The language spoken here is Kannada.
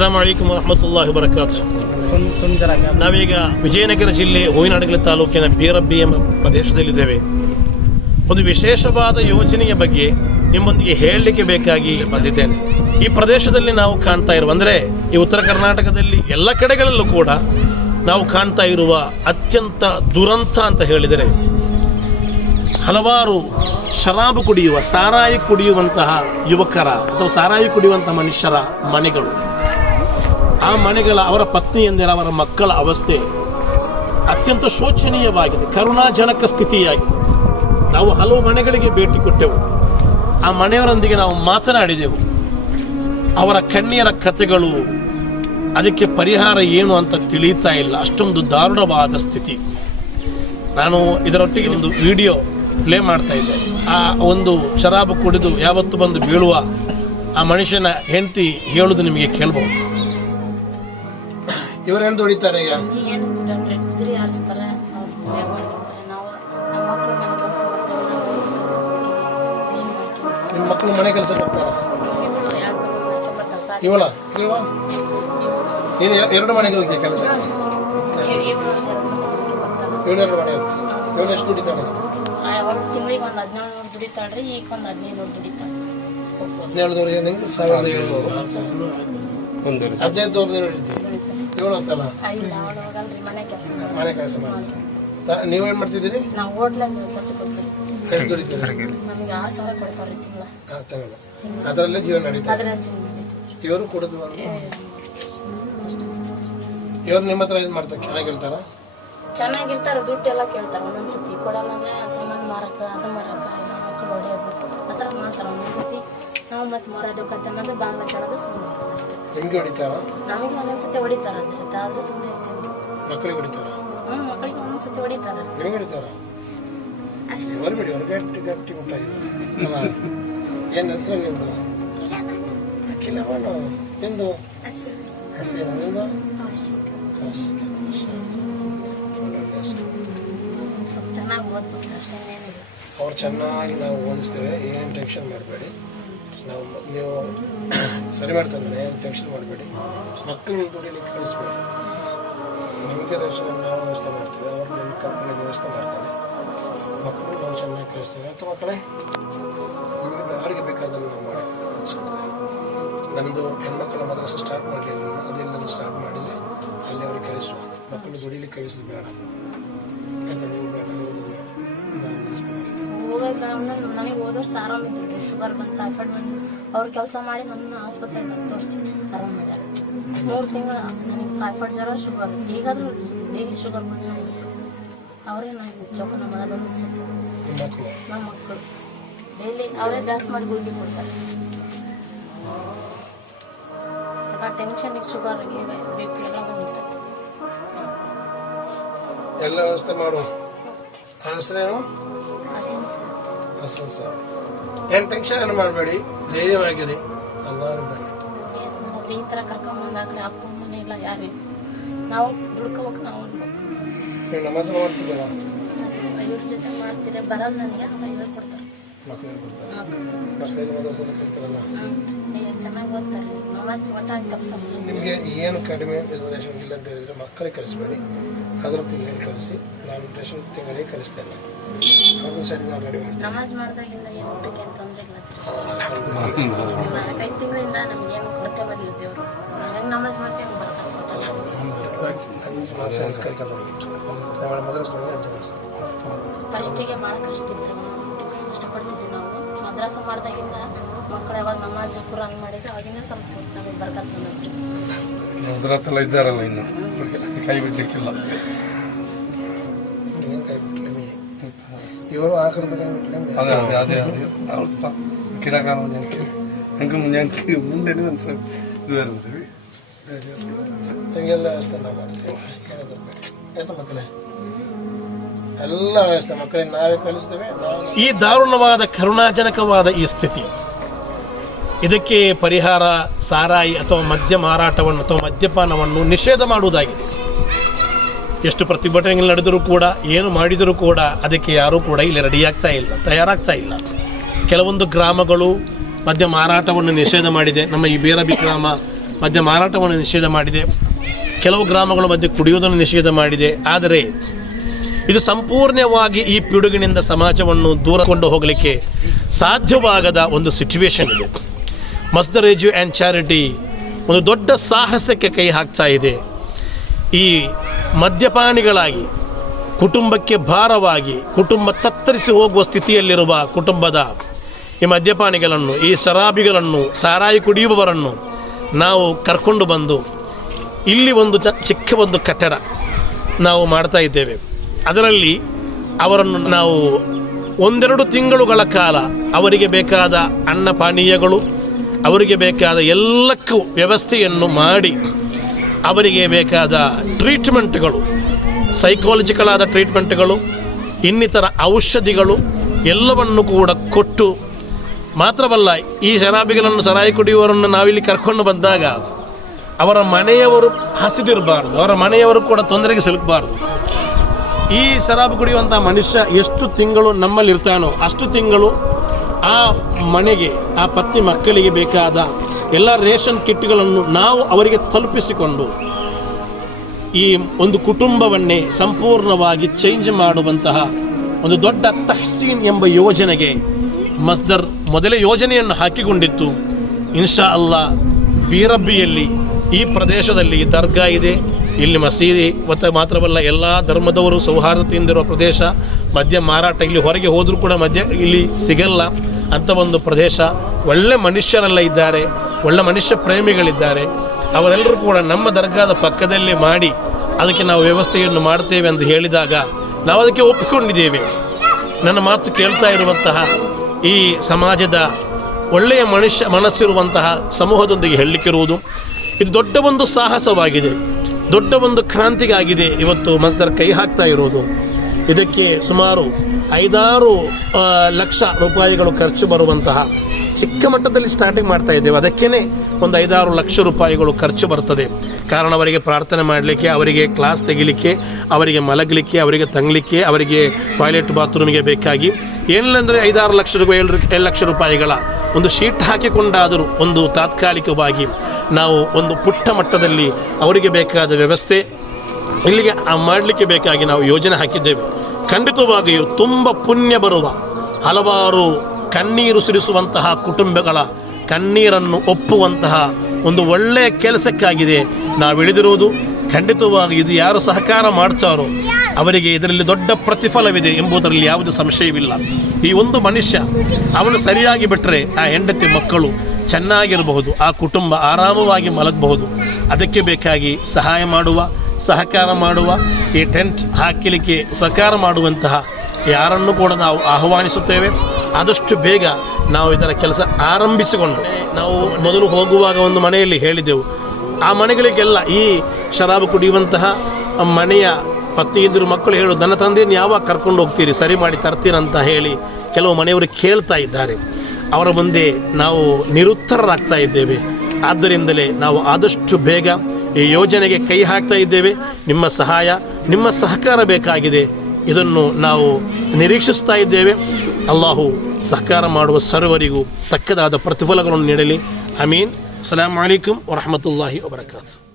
ಅಸ್ಲಾಂ ವಲೈಕುಮ್ ವರಹಮತುಲ್ಲಾಹಿ ವಬರಕಾತು ನಾವೀಗ ವಿಜಯನಗರ ಜಿಲ್ಲೆ ಹೂವಿನಡಗಲಿ ತಾಲೂಕಿನ ಬೀರಬ್ಬಿ ಎಂಬ ಪ್ರದೇಶದಲ್ಲಿದ್ದೇವೆ. ಒಂದು ವಿಶೇಷವಾದ ಯೋಜನೆಯ ಬಗ್ಗೆ ನಿಮ್ಮೊಂದಿಗೆ ಹೇಳಲಿಕ್ಕೆ ಬೇಕಾಗಿ ಬಂದಿದ್ದೇನೆ. ಈ ಪ್ರದೇಶದಲ್ಲಿ ನಾವು ಕಾಣ್ತಾ ಇರುವ ಅಂದರೆ ಈ ಉತ್ತರ ಕರ್ನಾಟಕದಲ್ಲಿ ಎಲ್ಲ ಕಡೆಗಳಲ್ಲೂ ಕೂಡ ನಾವು ಕಾಣ್ತಾ ಇರುವ ಅತ್ಯಂತ ದುರಂತ ಅಂತ ಹೇಳಿದರೆ ಹಲವಾರು ಶರಾಬು ಕುಡಿಯುವ, ಸಾರಾಯಿ ಕುಡಿಯುವಂತಹ ಯುವಕರ ಅಥವಾ ಸಾರಾಯಿ ಕುಡಿಯುವಂತಹ ಮನುಷ್ಯರ ಮನೆಗಳು. ಆ ಮನೆಗಳ ಅವರ ಪತ್ನಿ ಪತ್ನಿಯಂದಿರ ಅವರ ಮಕ್ಕಳ ಅವಸ್ಥೆ ಅತ್ಯಂತ ಶೋಚನೀಯವಾಗಿದೆ, ಕರುಣಾಜನಕ ಸ್ಥಿತಿಯಾಗಿದೆ. ನಾವು ಹಲವು ಮನೆಗಳಿಗೆ ಭೇಟಿ ಕೊಟ್ಟೆವು. ಆ ಮನೆಯವರೊಂದಿಗೆ ನಾವು ಮಾತನಾಡಿದೆವು. ಅವರ ಕಣ್ಣೀರ ಕಥೆಗಳು ಅದಕ್ಕೆ ಪರಿಹಾರ ಏನು ಅಂತ ತಿಳಿಯುತ್ತಾ ಇಲ್ಲ. ಅಷ್ಟೊಂದು ದಾರುಣವಾದ ಸ್ಥಿತಿ. ನಾನು ಇದರೊಟ್ಟಿಗೆ ಒಂದು ವಿಡಿಯೋ ಪ್ಲೇ ಮಾಡ್ತಾ ಇದ್ದೆ. ಆ ಒಂದು ಶರಾಬು ಕುಡಿದು ಯಾವತ್ತು ಬಂದು ಬೀಳುವ ಆ ಮನುಷ್ಯನ ಹೆಂಡತಿ ಹೇಳುದು ನಿಮಗೆ ಕೇಳ್ಬೋದು. ಇವರೆಂದು ದುಡಿತಾರೆ ಈಗ? ಈಗೇನು ದುಡ್ಡು ಗುಜರಿ ಹಾರಿಸ್ತಾರೆ ಅವ್ರು ಬೇಗ ಮಾಡ್ಕೊಂತಾರೆ ನಾವು ನಮ್ಮ ಮಕ್ಕಳು ಮನೆ ಕೆಲಸ ಮಾಡ್ತಾರೆ ನಾವು ನಿಮ್ಮ ಮಕ್ಕಳು ಮನೆ ಕೆಲಸ ಮಾಡ್ತಾರೆ? ಇವಳು ಎರಡು ಮನೆ ಮಾಡ್ಕೊಂಬರ್ತಾರೆ ಸಾಕು ಇವಳ? ಇಲ್ವಾ ನೀನು ಎ- ಎರಡು ಮನೆಗೆ ಹೋಗಿದೆ ಕೆಲಸ? ಇವಳು ಇವಳೆರಡು ಮನೆ ಇವಳು ಎಷ್ಟು ದುಡಿತಾಳೆ? ಅವ್ರು ತಿಂಗಳಿಗೆ ಒಂದು ಹದಿನೇಳು ನೂರು ದುಡಿತಾಳ್ರಿ ಈಗ ಒಂದು ಹದಿನೈದು ನೂರು ದುಡಿತಾಳೆ ಹದಿನೇಳು ದೂರ ಏನಿದೆ ಸಾವಿರದ ಏಳುನೂರು ಹದಿನೈದು ಏಳು ಅಂತಲ್ಲ ಇಲ್ಲ ಅವಳು ಹೋಗಲ್ರಿ ಮನೆ ಕೆಲಸ ಮನೆ ಕೆಲಸ ಮಾಡಿ ನೀವೇನು ಮಾಡ್ತಿದ್ದೀರಿ? ನಾವು ಹೋಟ್ಲಾಗ ಕೆಲ್ಸಕ್ಕೆ ಹೋಗ್ತೀವಿ. ಎಷ್ಟು ದುಡಿತೀರಿ? ನಮಗೆ ಆರು ಸಾವಿರ ಕೊಡ್ತಾರೆ ತಿಂಗಳ. ಆ, ಅದರಲ್ಲೇ ಜೀವನ ನಡೀತಾರೆ ಅದ್ರ. ಇವರು ಕುಡಿದು ಇವ್ರು ನಿಮ್ಮ ಹತ್ರ ಇದು ಮಾಡ್ತಾರೆ ಚೆನ್ನಾಗಿ ಹೇಳ್ತಾರ? ಚೆನ್ನಾಗಿರ್ತಾರೆ ದುಡ್ಡು ಎಲ್ಲ ಕೇಳ್ತಾರೆ. ಒಂದೊಂದ್ಸತಿ ಕೊಡಲ್ಲ ಅಂದ್ರೆ ಸಾಮಾನು ಮಾರಕ ಅದು ಮಕ್ಕಳು ಹೊಡೆಯೋದು ನಾವು ಮತ್ತೆ ಅನ್ನೋದು ಬಾಂಗ್ಲ ಕೇಳೋದು ಸುಮ್ಮನೆ ನಿಮ್ಗೆ ಹೊಡಿತಾರ? ನಮಗೆ ಒಂದೊಂದ್ಸತಿ ಹೊಡಿತಾರೆ ಅದ್ರ ಜೊತೆ ಆದ್ರೆ ಸುಮ್ಮನೆ ಮಕ್ಕಳಿಗೆ ಹೊಡಿತಾರ? ಹ್ಞೂ ಮಕ್ಕಳಿಗೆ ಒಂದೊಂದ್ಸತಿ ಹೊಡಿತಾರೆ. ನಿಮಗೆ ಹೊಡಿತಾರ? ಅಷ್ಟೇ. ಹೊರಬೇಡಿ ಹೊರ ಗಟ್ಟಿ ಗಟ್ಟಿ ಮುಟ್ಟ ಏನು ಹೆಸರು ಅಖಿಲ ಮಾಡು ನಿಂದು ಹಸಿರು ನಿಂದು ಅವ್ರು ಚೆನ್ನಾಗಿ ನಾವು ಓದಿಸ್ತೇವೆ ಏನು ಟೆನ್ಷನ್ ಮಾಡಬೇಡಿ. ನಾವು ಸರಿ ಮಾಡ್ತಾರೆ ಏನು ಟೆನ್ಷನ್ ಮಾಡಬೇಡಿ. ಮಕ್ಕಳು ದುಡಿಲಿಕ್ಕೆ ಕಳಿಸ್ಬೇಡಿ. ನಿಮಗೆ ದರ್ಶನ ನಾವು ವ್ಯವಸ್ಥೆ ಮಾಡ್ತೀವಿ, ಅವ್ರು ನಿಮ್ಮ ಕಂಪ್ನಿ ವ್ಯವಸ್ಥೆ ಮಾಡ್ತಾರೆ. ಮಕ್ಕಳು ನಾವು ಚೆನ್ನಾಗಿ ಕಳಿಸ್ತೇವೆ. ಅಥವಾ ಮಕ್ಕಳೇ ನಿಮಗೆ ಯಾರಿಗೆ ಬೇಕಾದನ್ನು ನಾವು ಮಾಡಿ ನಮ್ಮದು ಹೆಣ್ಮಕ್ಕಳ ಮದ್ರಸ ಸ್ಟಾರ್ಟ್ ಮಾಡಲಿಲ್ಲ ಅದೆಲ್ಲ ಸ್ಟಾರ್ಟ್ ಮಾಡಿದೆ ಅಲ್ಲಿ ಅವ್ರಿಗೆ ಕಳಿಸುವ ಮಕ್ಕಳು ದುಡಿಲಿಕ್ಕೆ ಕಳಿಸೋದು ಬೇಡ. ಯಾಕಂದ್ರೆ ಹೋಗೋದು ನನಗೆ ಹೋದವ್ರು ಆರಾಮಿದ್ರು ಶುಗರ್ ಬಂದು ಟೈಫಾಯ್ಡ್ ಬಂದು ಅವ್ರು ಕೆಲಸ ಮಾಡಿ ನನ್ನ ಆಸ್ಪತ್ರೆಗೆ ತೋರಿಸಿ ಆರಾಮ ಮಾಡ್ಯಾರ ಮೂರು ತಿಂಗಳು ನನಗೆ ಟೈಫಾಯ್ಡ್ ಜ್ವರ, ಶುಗರ್. ಈಗಾದರೂ ಡೈಲಿ ಶುಗರ್ ಬಂದು ಅವರೇ ನನಗೆ ಜೋಪಾನ ಮಾಡೋದು ನಿಮ್ಮ ಮಕ್ಕಳು ಡೈಲಿ ಅವರೇ ಡ್ಯಾನ್ಸ್ ಮಾಡಿ ಗುಳಿಗೆ ಕೊಡ್ತಾರೆ. ಎಲ್ಲ ಟೆನ್ಷನಿಗೆ ಶುಗರ್ ಎಲ್ಲ ವ್ಯವಸ್ಥೆ ಮಾಡುವ ಆನ್ಸರ್ ಸರ್ ಹಸನ್ ಸರ್ ಏನು ಟೆನ್ಷನ್ ಏನು ಮಾಡಬೇಡಿ ಧೈರ್ಯವಾಗಿರಿ. ಮಾಡೋದು? ಈ ಥರ ಅಪ್ಪ ಇಲ್ಲ ಯಾರು ನಾವು ದುಡ್ಕೋಬೇಕು ನಾವು ನಮ್ಮ ನಮಾಜ್ ಮಾಡ್ತಿದ್ದೀರಾ ಇವ್ರ ಜೊತೆ ಮಾಡ್ತೀರ? ಬರೋದು ನನಗೆ ಅವ್ರು ಕೊಡ್ತಾರೆ. ಚೆನ್ನಾಗಿ ಓದ್ತಾರೆ. ನಮಾಜ್ ಒಟ್ಟಾಗಿ ನಿಮಗೆ ಏನು ಕಡಿಮೆ ರಿಸರ್ವೇಷನ್ ಇಲ್ಲ ಅಂತ ಹೇಳಿದ್ರೆ ಮಕ್ಕಳಿಗೆ ಕಳಿಸ್ಬೇಡಿ. ಅದ್ರ ತಿಂಗಳಿಗೆ ಕಳಿಸಿ. ನಾನು ರೇಷನ್ ತಿಂಗಳಿಗೆ ಕಳಿಸ್ತೇನೆ. ತೊಂದರೆ ಇಲ್ಲ ತಿಂಗಳಿಂದ ನಮ್ಗೆ ಏನು ಬರಲಿಲ್ಲ ದೇವರು. ನಮಾಜ್ ಮಾಡ್ತೀವಿ ಫಸ್ಟಿಗೆ ಭಾಳ ಕಷ್ಟ ಕಷ್ಟಪಡ್ತಿದ್ವಿ ನಾವು. ಮದ್ರಾಸ ಮಾಡಿದಾಗಿಂದ ಮಕ್ಕಳು ಯಾವಾಗ ನಮಾಜ್ ಕುರಾನ್ ಮಾಡಿದ್ರೆ ಅವಾಗಿಂದ ಸ್ವಲ್ಪ ನಮಗೆ ಬರ್ಕತ್ ಬಂದದ್ದು ಮುದ್ರತ್ತೆಲ್ಲ ಇದ್ದಾರಲ್ಲ ಇನ್ನು. ಕೈ ಬಿಡ್ಲಿಕ್ಕಿಲ್ಲ. ಇವರು ಆ ಕಡೆ ಅದೇ ಅದೇ ಅದೇ ಅದೇ. ಅವಸ್ಥೆ ಕಿಡಕ ಮುಂಜಾನೆ ಹಂಗೆ ಮುಂಜಾನೆ ಮುಂದೆ ಒಂದು ಸ್ವಲ್ಪ ಇದು ನಾವು ಮಾಡ್ತೇವೆ. ಕೇಳಿದ್ರೆ ಆಯ್ತಾ ಮಕ್ಕಳೇ? ಎಲ್ಲ ವ್ಯವಸ್ಥೆ ಮಕ್ಕಳಿಗೆ ನಾವೇ ಕಲಿಸ್ತೇವೆ ಈ ದಾರುಣವಾದ ಕರುಣಾಜನಕವಾದ ಈ ಸ್ಥಿತಿ. ಇದಕ್ಕೆ ಪರಿಹಾರ ಸಾರಾಯಿ ಅಥವಾ ಮದ್ಯ ಮಾರಾಟವನ್ನು ಅಥವಾ ಮದ್ಯಪಾನವನ್ನು ನಿಷೇಧ ಮಾಡುವುದಾಗಿದೆ. ಎಷ್ಟು ಪ್ರತಿಭಟನೆಗಳು ನಡೆದರೂ ಕೂಡ, ಏನು ಮಾಡಿದರೂ ಕೂಡ ಅದಕ್ಕೆ ಯಾರೂ ಕೂಡ ಇಲ್ಲಿ ರೆಡಿಯಾಗ್ತಾ ಇಲ್ಲ, ತಯಾರಾಗ್ತಾ ಇಲ್ಲ. ಕೆಲವೊಂದು ಗ್ರಾಮಗಳು ಮದ್ಯ ಮಾರಾಟವನ್ನು ನಿಷೇಧ ಮಾಡಿದೆ, ನಮ್ಮ ಈ ಬೇರಬಿ ಗ್ರಾಮ ಮದ್ಯ ಮಾರಾಟವನ್ನು ನಿಷೇಧ ಮಾಡಿದೆ, ಕೆಲವು ಗ್ರಾಮಗಳು ಮಧ್ಯೆ ಕುಡಿಯುವುದನ್ನು ನಿಷೇಧ ಮಾಡಿದೆ, ಆದರೆ ಇದು ಸಂಪೂರ್ಣವಾಗಿ ಈ ಪಿಡುಗಿನಿಂದ ಸಮಾಜವನ್ನು ದೂರ ಕೊಂಡು ಹೋಗಲಿಕ್ಕೆ ಸಾಧ್ಯವಾಗದ ಒಂದು ಸಿಚುವೇಶನ್ ಇದೆ. ಮಸ್ದರ್ ಎಜು ಆ್ಯಂಡ್ ಚಾರಿಟಿ ಒಂದು ದೊಡ್ಡ ಸಾಹಸಕ್ಕೆ ಕೈ ಹಾಕ್ತಾ ಇದೆ. ಈ ಮದ್ಯಪಾನಿಗಳಾಗಿ, ಕುಟುಂಬಕ್ಕೆ ಭಾರವಾಗಿ, ಕುಟುಂಬ ತತ್ತರಿಸಿ ಹೋಗುವ ಸ್ಥಿತಿಯಲ್ಲಿರುವ ಕುಟುಂಬದ ಈ ಮದ್ಯಪಾನಿಗಳನ್ನು, ಈ ಶರಾಬಿಗಳನ್ನು, ಸಾರಾಯಿ ಕುಡಿಯುವವರನ್ನು ನಾವು ಕರ್ಕೊಂಡು ಬಂದು, ಇಲ್ಲಿ ಒಂದು ಚಿಕ್ಕ ಒಂದು ಕಟ್ಟಡ ನಾವು ಮಾಡ್ತಾ ಇದ್ದೇವೆ. ಅದರಲ್ಲಿ ಅವರನ್ನು ನಾವು ಒಂದೆರಡು ತಿಂಗಳುಗಳ ಕಾಲ ಅವರಿಗೆ ಬೇಕಾದ ಅನ್ನ ಪಾನೀಯಗಳು, ಅವರಿಗೆ ಬೇಕಾದ ಎಲ್ಲಕ್ಕೂ ವ್ಯವಸ್ಥೆಯನ್ನು ಮಾಡಿ ಅವರಿಗೆ ಬೇಕಾದ ಟ್ರೀಟ್ಮೆಂಟ್ಗಳು ಸೈಕಾಲಜಿಕಲ್ ಆದ ಟ್ರೀಟ್ಮೆಂಟ್ಗಳು, ಇನ್ನಿತರ ಔಷಧಿಗಳು, ಎಲ್ಲವನ್ನು ಕೂಡ ಕೊಟ್ಟು ಮಾತ್ರವಲ್ಲ, ಈ ಶರಾಬಿಗಳನ್ನು ಸರಾಯಿ ಕುಡಿಯುವವರನ್ನು ನಾವಿಲ್ಲಿ ಕರ್ಕೊಂಡು ಬಂದಾಗ ಅವರ ಮನೆಯವರು ಹಸಿದಿರಬಾರ್ದು, ಅವರ ಮನೆಯವರು ಕೂಡ ತೊಂದರೆಗೆ ಸಿಲುಕಬಾರ್ದು. ಈ ಶರಾಬು ಕುಡಿಯುವಂಥ ಮನುಷ್ಯ ಎಷ್ಟು ತಿಂಗಳು ನಮ್ಮಲ್ಲಿರ್ತಾನೋ ಅಷ್ಟು ತಿಂಗಳು ಆ ಮನೆಗೆ, ಆ ಪತ್ನಿ ಮಕ್ಕಳಿಗೆ ಬೇಕಾದ ಎಲ್ಲ ರೇಷನ್ ಕಿಟ್ಗಳನ್ನು ನಾವು ಅವರಿಗೆ ತಲುಪಿಸಿಕೊಂಡು ಈ ಒಂದು ಕುಟುಂಬವನ್ನೇ ಸಂಪೂರ್ಣವಾಗಿ ಚೇಂಜ್ ಮಾಡುವಂತಹ ಒಂದು ದೊಡ್ಡ ತಹಸೀನ್ ಎಂಬ ಯೋಜನೆಗೆ ಮಸ್ದರ್ ಮೊದಲೇ ಯೋಜನೆಯನ್ನು ಹಾಕಿಕೊಂಡಿತ್ತು. ಇನ್ಶಾ ಅಲ್ಲಾ ಬೀರಬ್ಬಿಯಲ್ಲಿ ಈ ಪ್ರದೇಶದಲ್ಲಿ ದರ್ಗಾ ಇದೆ. ಇಲ್ಲಿ ಮಸೀದಿ ಮತ್ತು ಮಾತ್ರವಲ್ಲ ಎಲ್ಲ ಧರ್ಮದವರು ಸೌಹಾರ್ದತೆಯಿಂದಿರುವ ಪ್ರದೇಶ, ಮದ್ಯ ಮಾರಾಟ ಇಲ್ಲಿ ಹೊರಗೆ ಹೋದರೂ ಕೂಡ ಮದ್ಯ ಇಲ್ಲಿ ಸಿಗಲ್ಲ ಅಂತ ಒಂದು ಪ್ರದೇಶ. ಒಳ್ಳೆ ಮನುಷ್ಯರೆಲ್ಲ ಇದ್ದಾರೆ, ಒಳ್ಳೆ ಮನುಷ್ಯ ಪ್ರೇಮಿಗಳಿದ್ದಾರೆ. ಅವರೆಲ್ಲರೂ ಕೂಡ ನಮ್ಮ ದರ್ಗಾದ ಪಕ್ಕದಲ್ಲಿ ಮಾಡಿ ಅದಕ್ಕೆ ನಾವು ವ್ಯವಸ್ಥೆಯನ್ನು ಮಾಡ್ತೇವೆ ಎಂದು ಹೇಳಿದಾಗ ನಾವು ಅದಕ್ಕೆ ಒಪ್ಪಿಕೊಂಡಿದ್ದೇವೆ. ನನ್ನ ಮಾತು ಕೇಳ್ತಾ ಇರುವಂತಹ ಈ ಸಮಾಜದ ಒಳ್ಳೆಯ ಮನುಷ್ಯ ಮನಸ್ಸಿರುವಂತಹ ಸಮೂಹದೊಂದಿಗೆ ಹೇಳಲಿಕ್ಕಿರುವುದು. ಇದು ದೊಡ್ಡ ಒಂದು ಸಾಹಸವಾಗಿದೆ. ದೊಡ್ಡ ಒಂದು ಕ್ರಾಂತಿಗಾಗಿದೆ. ಇವತ್ತು ಮಸ್ದರ್ ಕೈ ಹಾಕ್ತಾ ಇರೋದು. ಇದಕ್ಕೆ ಸುಮಾರು ಐದಾರು ಲಕ್ಷ ರೂಪಾಯಿಗಳು ಖರ್ಚು ಬರುವಂತಹ ಚಿಕ್ಕ ಮಟ್ಟದಲ್ಲಿ ಸ್ಟಾರ್ಟಿಂಗ್ ಮಾಡ್ತಾ ಇದ್ದೇವೆ. ಅದಕ್ಕೇ ಒಂದು ಐದಾರು ಲಕ್ಷ ರೂಪಾಯಿಗಳು ಖರ್ಚು ಬರ್ತದೆ. ಕಾರಣ ಅವರಿಗೆ ಪ್ರಾರ್ಥನೆ ಮಾಡಲಿಕ್ಕೆ, ಅವರಿಗೆ ಕ್ಲಾಸ್ ತೆಗಿಲಿಕ್ಕೆ, ಅವರಿಗೆ ಮಲಗಲಿಕ್ಕೆ, ಅವರಿಗೆ ತಂಗಲಿಕ್ಕೆ, ಅವರಿಗೆ ಟಾಯ್ಲೆಟ್ ಬಾತ್ರೂಮಿಗೆ ಬೇಕಾಗಿ ಏನಿಲ್ಲ ಅಂದರೆ ಐದಾರು ಲಕ್ಷ ರೂಪಾಯಿ ಏಳು ಏಳು ಲಕ್ಷ ರೂಪಾಯಿಗಳ ಒಂದು ಶೀಟ್ ಹಾಕಿಕೊಂಡಾದರೂ ಒಂದು ತಾತ್ಕಾಲಿಕವಾಗಿ ನಾವು ಒಂದು ಪುಟ್ಟ ಮಟ್ಟದಲ್ಲಿ ಅವರಿಗೆ ಬೇಕಾದ ವ್ಯವಸ್ಥೆ, ಇಲ್ಲಿಗೆ ಮಾಡಲಿಕ್ಕೆ ಬೇಕಾಗಿ ನಾವು ಯೋಜನೆ ಹಾಕಿದ್ದೇವೆ. ಖಂಡಿತವಾಗಿಯೂ ತುಂಬ ಪುಣ್ಯ ಬರುವ ಹಲವಾರು ಕಣ್ಣೀರು ಸುರಿಸುವಂತಹ ಕುಟುಂಬಗಳ ಕಣ್ಣೀರನ್ನು ಒಪ್ಪುವಂತಹ ಒಂದು ಒಳ್ಳೆಯ ಕೆಲಸಕ್ಕಾಗಿದೆ ನಾವು ಇಳಿದಿರುವುದು. ಖಂಡಿತವಾಗಿ ಇದು ಯಾರು ಸಹಕಾರ ಮಾಡ್ತಾರೋ ಅವರಿಗೆ ಇದರಲ್ಲಿ ದೊಡ್ಡ ಪ್ರತಿಫಲವಿದೆ ಎಂಬುದರಲ್ಲಿ ಯಾವುದೇ ಸಂಶಯವಿಲ್ಲ. ಈ ಒಂದು ಮನುಷ್ಯ, ಅವನು ಸರಿಯಾಗಿ ಬಿಟ್ಟರೆ ಆ ಹೆಂಡತಿ ಮಕ್ಕಳು ಚೆನ್ನಾಗಿರಬಹುದು, ಆ ಕುಟುಂಬ ಆರಾಮವಾಗಿ ಮಲಗಬಹುದು. ಅದಕ್ಕೆ ಬೇಕಾಗಿ ಸಹಾಯ ಮಾಡುವ, ಸಹಕಾರ ಮಾಡುವ, ಈ ಟೆಂಟ್ ಹಾಕಲಿಕ್ಕೆ ಸಹಕಾರ ಮಾಡುವಂತಹ ಯಾರನ್ನು ಕೂಡ ನಾವು ಆಹ್ವಾನಿಸುತ್ತೇವೆ. ಆದಷ್ಟು ಬೇಗ ನಾವು ಇದರ ಕೆಲಸ ಆರಂಭಿಸಿಕೊಂಡು, ನಾವು ಮೊದಲು ಹೋಗುವಾಗ ಒಂದು ಮನೆಯಲ್ಲಿ ಹೇಳಿದೆವು. ಆ ಮನೆಗಳಿಗೆಲ್ಲ ಈ ಶರಾಬು ಕುಡಿಯುವಂತಹ ಮನೆಯ ಪತ್ನಿ ಇದ್ದರು, ಮಕ್ಕಳು ಹೇಳು, ನನ್ನ ತಂದೆಯನ್ನು ಯಾವಾಗ ಕರ್ಕೊಂಡು ಹೋಗ್ತೀರಿ? ಸರಿ ಮಾಡಿ ತರ್ತೀರಂತ ಹೇಳಿ ಕೆಲವು ಮನೆಯವರು ಕೇಳ್ತಾ ಇದ್ದಾರೆ. ಅವರ ಮುಂದೆ ನಾವು ನಿರುತ್ತರರಾಗ್ತಾ ಇದ್ದೇವೆ. ಆದ್ದರಿಂದಲೇ ನಾವು ಆದಷ್ಟು ಬೇಗ ಈ ಯೋಜನೆಗೆ ಕೈ ಹಾಕ್ತಾ ಇದ್ದೇವೆ. ನಿಮ್ಮ ಸಹಾಯ, ನಿಮ್ಮ ಸಹಕಾರ ಬೇಕಾಗಿದೆ. ಇದನ್ನು ನಾವು ನಿರೀಕ್ಷಿಸ್ತಾ ಇದ್ದೇವೆ. ಅಲ್ಲಾಹು ಸಹಕಾರ ಮಾಡುವ ಸರ್ವರಿಗೂ ತಕ್ಕದಾದ ಪ್ರತಿಫಲಗಳನ್ನು ನೀಡಲಿ. ಅಮೀನ್. ಮೀನ್ ವಲೈಕುಮ್ ವರಹಮತುಲ್ಲಾಹಿ ವಬರಕಾತು.